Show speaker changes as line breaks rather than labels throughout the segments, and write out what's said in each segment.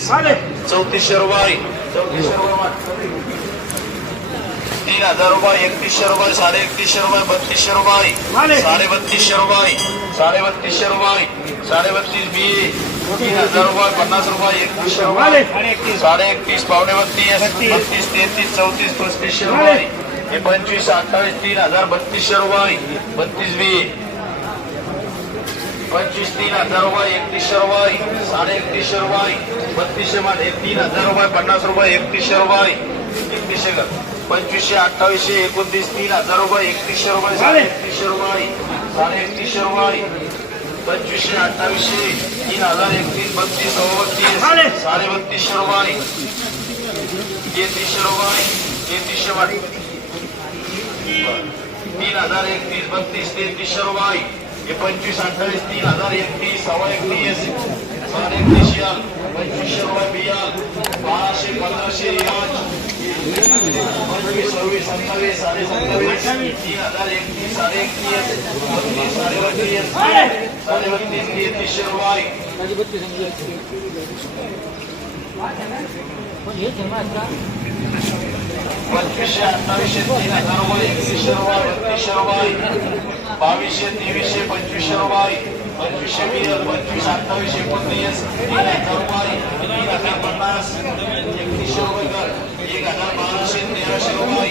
बत्तीस चौतीसशे रुपये चौतीसशे रुपये तीन हजार रुपये एकतीसशे रुपये साडे एकतीसशे रुपये बत्तीसशे रुपये साडे. बत्तीसशे रुपये साडे बत्तीसशे रुपये साडे बत्तीस बी. तीन हजार रुपये पन्नास रुपये एकतीसशे रुपये साडे. एकतीस पावणे बत्तीस. बत्तीस. तेहतीस चौतीस पस्तीसशे रुपये हे पंचवीस अठ्ठावीस तीन हजार बत्तीसशे रुपये बत्तीस बी. पंचवीस तीन हजार रुपये एकतीसशे रुपये साडे एकतीसशे रुपये बत्तीसशे मध्ये तीन हजार रुपये पन्नास रुपये एकतीसशे रुपये एकतीसशे कर. पंचवीसशे अठ्ठावीसशे एकोणतीस तीन हजार रुपये एकतीसशे रुपये साडे एकतीसशे रुपये साडे एकतीसशे रुपये. पंचवीसशे अठ्ठावीसशे तीन हजार एकतीस बत्तीस बत्तीस साडे बत्तीसशे रुपये. तेहतीसशे रुपये तेहतीसशे वाटी तीन हजार एकतीस बत्तीस तेहतीसशे रुपये. पंचवीस अठ्ठावीस तीन हजार एकतीस सव्वा एकतीस साडे एकतीस याल पंचवीसशे रुपये बियाल बाराशे पंधराशे रियाज पंचवीस सव्वीस सत्तावीस साडे सत्तावीस तीन हजार एकतीस साडे एकतीस बत्तीस साडे बत्तीस साडे बत्तीस तेहतीसशे रुपये पंचवीसशे अठ्ठावीसशे तीन हजार रुपये एकतीसशे रुपये बत्तीसशे रुपये बावीसशे तेवीसशे पंचवीसशे रुपये पंचवीसशे वीस पंचवीस अठ्ठावीस एकोणतीस तीन हजार रुपये तीन हजार पन्नास एकतीसशे रुपये एक हजार बाराशे तेराशे रुपये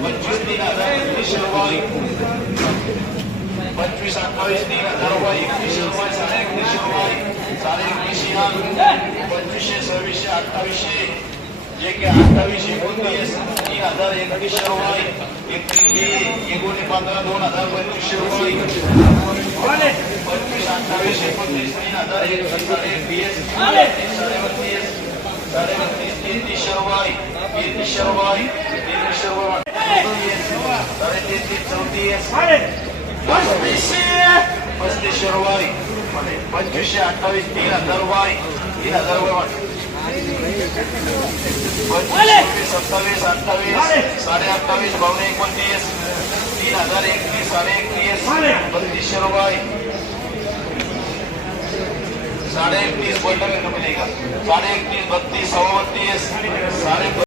पंचवीस तीन हजार एकतीसशे रुपये पंचवीस अठ्ठावीस तीन हजार रुपये एकतीसशे रुपये साडे एकतीसशे रुपये साडे एकतीसशे पंचवीसशे सव्वीसशे अठ्ठावीसशे जे की अठ्ठावीस एकोणतीस तीन हजार एकवीसशे रुपये एकतीस बी एकोणीस पंधरा दोन हजार पंचवीसशे रुपये पंचवीस अठ्ठावीस एकोणतीस तीन हजार एकवीस साडे एकवीस साडे बत्तीस साडे बत्तीस तेहतीसशे रुपये तेहतीसशे रुपये तेहतीसशे रुपये साडे तेहतीस चौतीस पस्तीसशे रुपये पंचवीसशे अठ्ठावीस तीन हजार रुपये तीन हजार रुपये वाट पंचवीस सत्तावीस अठ्ठावीस साडे अठ्ठावीस बावणे एकोणतीस तीन हजार एकतीस साडे एकतीस बत्तीसशे रुपये साडे एकतीस बोललं का तुम्ही नाही का साडे एकतीस बत्तीस सव्वा बत्तीस साडे